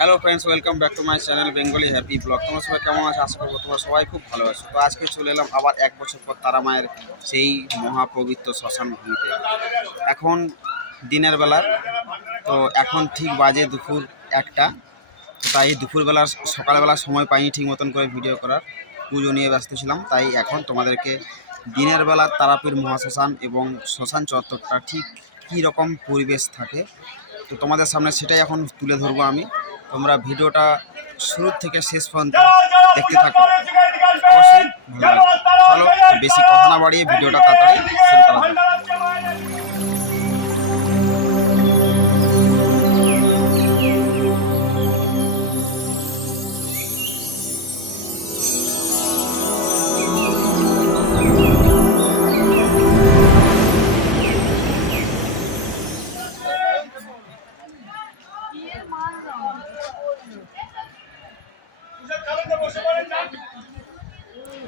Hello friends, welcome back to my channel Bengali happy blog. তোমার সবাই কেমন আছে? আশা করব তোমরা সবাই খুব ভালো আছো। তো আজকে চলে এলাম আবার এক বছর পর তারা মায়ের সেই মহাপবিত্র শ্মশান ভূমিতে। এখন দিনের বেলা, তো এখন ঠিক বাজে দুপুর একটা। তাই দুপুরবেলা, সকালবেলা সময় পাইনি ঠিক মতন করে ভিডিও করার। পুজো নিয়ে ব্যস্ত ছিলাম, তাই এখন তোমাদেরকে দিনের বেলা তারাপীঠ মহাশ্মশান এবং শ্মশান চত্বরটা ঠিক কী রকম পরিবেশ থাকে, তো তোমাদের সামনে সেটাই এখন তুলে ধরবো আমি। তোমরা ভিডিওটা শুরু থেকে শেষ পর্যন্ত দেখতে থাকো। অবশ্যই ভালো বেশি কথা না বাড়িয়ে ভিডিওটা তাড়াতাড়ি শুরু করা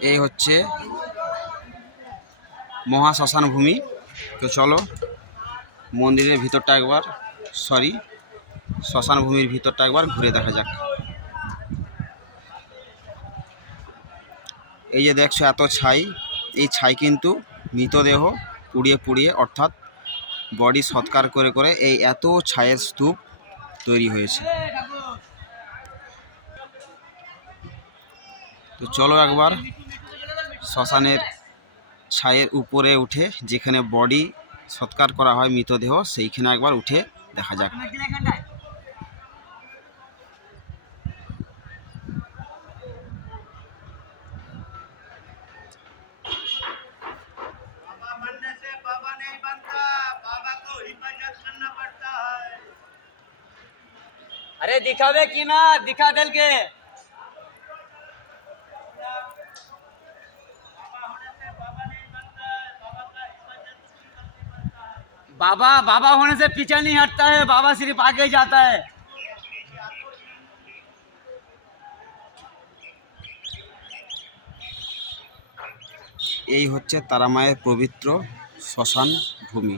এই হচ্ছে মহা শ্মশান ভূমি তো চলো, মন্দিরের ভিতরটা একবার সরি শ্মশান ভূমির ভিতরটা একবার ঘুরে দেখা যাক। এই যে দেখছ এত ছাই, এই ছাই কিন্তু মৃতদেহ পুড়িয়ে পুড়িয়ে, অর্থাৎ বডি সৎকার করে করে এই এত ছায়ের স্তূপ তৈরি হয়েছে। তো চলো একবার শ্মশানের ছায়ের উপরে উঠে যেখানে বডি সৎকার করা হয় মৃতদেহ সেইখানে একবার উঠে দেখা যাক बाबा बनने से बाबा नहीं बनता बाबा को हिफाजत करना पड़ता है अरे दिखावे की ना दिखा दल के बाबा बाबा होने से पीछे नहीं हटता है बाबा सिर्फ आगे ही जाता है এই হচ্ছে তারামায়ের পবিত্র শ্মশান ভূমি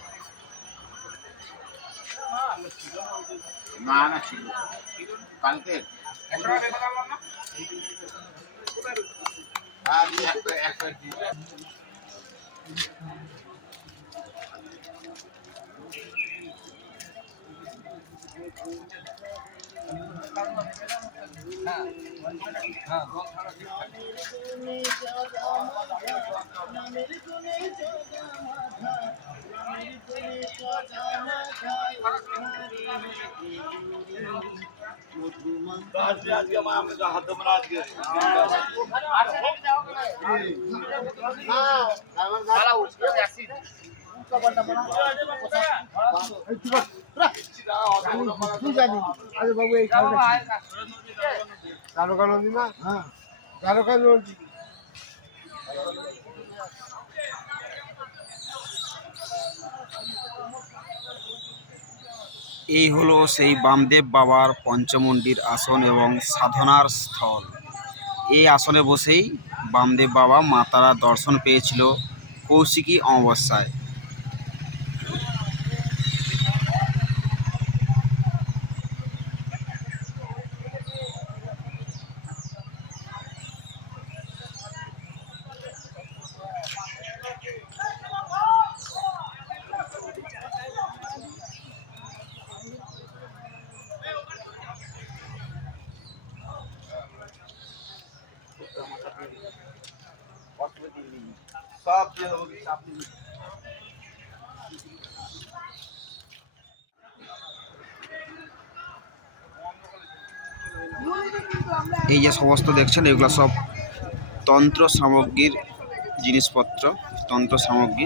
mana sih ছিল কালকে Thank you. আজকে আমার আমি তো হাত ধরে আজকে হ্যাঁ।, হ্যাঁ। আমার দাদা উঠে আসি এই হল হলো সেই বামদেব বাবার পঞ্চমন্ডির আসন এবং সাধনার স্থল। এই আসনে বসেই বামদেব বাবা মাতারা দর্শন পেয়েছিল কৌশিকী অমাবস্যায়। এই যে সমস্ত দেখছেন এগুলো সব তন্ত্র সামগ্রীর জিনিসপত্র তন্ত্র সামগ্রী।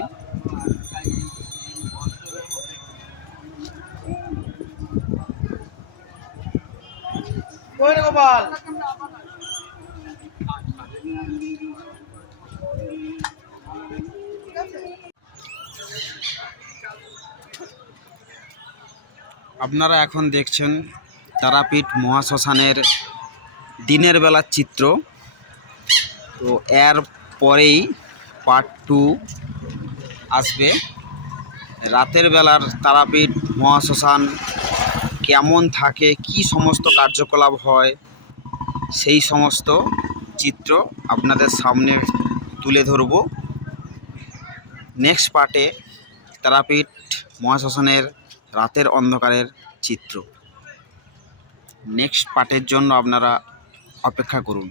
আপনারা এখন দেখছেন তারাপীঠ মহাশ্মশানের দিনের বেলার চিত্র। তো এর পরেই পার্ট টু আসবে। রাতের বেলার তারাপীঠ মহাশ্মশান কেমন থাকে, কি সমস্ত কার্যকলাপ হয়, সেই সমস্ত চিত্র আপনাদের সামনে তুলে ধরব। নেক্সট পার্টে তারাপীঠ মহাশ্মশানের রাতের অন্ধকারের চিত্র। নেক্সট পার্টের জন্য আপনারা অপেক্ষা করুন।